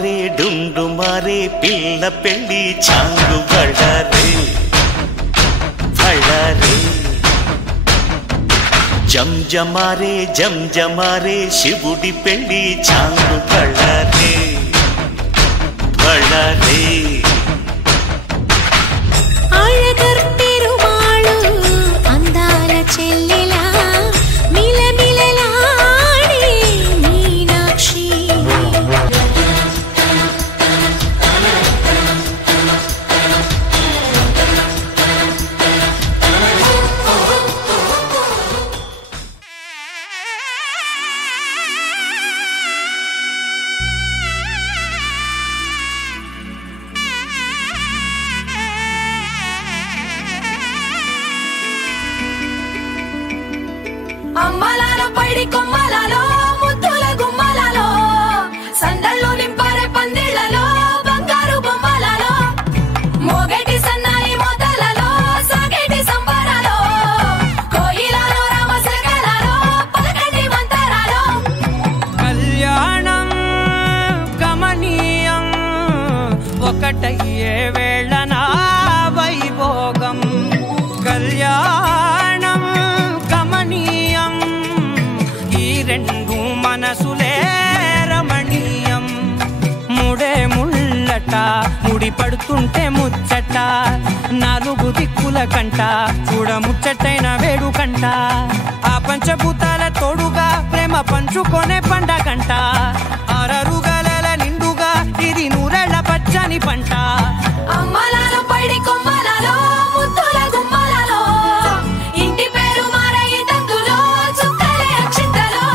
మారే డుండు మారే పిల్ల పెళ్ళి చాంగు బళ్ళారే బళ్ళారే జంజమారే జంజమారే శివుడి పెళ్ళి చాంగు బళ్ళారే బళ్ళారే అమ్మలాలో పైడి కొమ్మలలో ముద్దుల గుమ్మలలో సందళ్ళు నింపారే పందిళ్లలో బంగారు బొమ్మలలో మోగేటి సన్నాయి మోతలలో సాగేటి సంబరాలో కోయిలలో రామశకలలో పలకండి మంతరాలో కళ్యాణం గమనీయం ఒకటయ్యే వేళన వైభోగం కళ్యాణం గమనీయం ఈ రెండు మనసులే రమణీయం ముడే ముళ్ళట ముడి పడుతుంటే ముచ్చట నాలుగు దిక్కుల కంట చూడ ముచ్చటైన వేడుకంట ఆ పంచభూతాల తోడుగా ప్రేమ పంచుకొనే పండగంట అరరుగల నిండుగా ఇది నూరెళ్ళ పచ్చని పంట అమ్మలాలో పైడి కొమ్మలలో ముద్దుల గుమ్మలలో ఇంటి పేరు మారయి తందులో చుక్కలే అక్షింతలో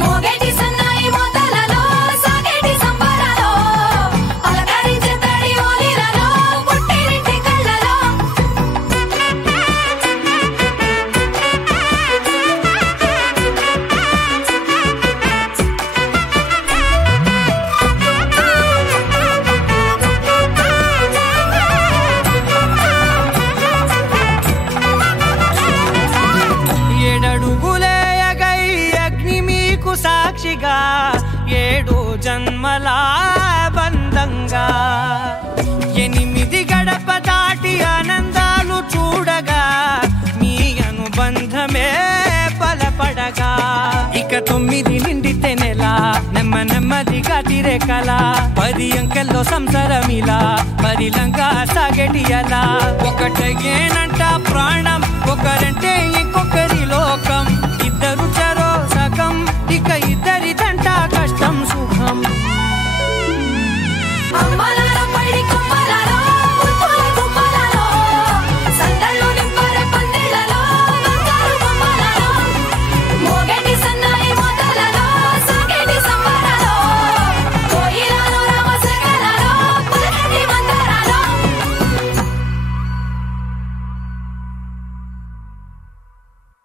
మోగేటి సన్నాయి మోతలలో సాగేటి సంబరాలో పలకరించే తడి ఓలిలలో పుట్టినింటి కళ్ళలో ఏడడుగులేయగై అగ్ని మీకు సాక్షిగా ఏడు జన్మల బంధంగా 8 గడప దాటి ఆనందాలు చూడగా మీ అనుబంధమే బలపడగా ఇక 9 నిండితే నెల నెమ్మదిగా తిరేకల 10 అంకెల్లో సంసారమిలా పరిలంగా సాగేటియలా ఒకటేనంట ప్రాణం ఒకరంటే ఇంకొకరి లోకం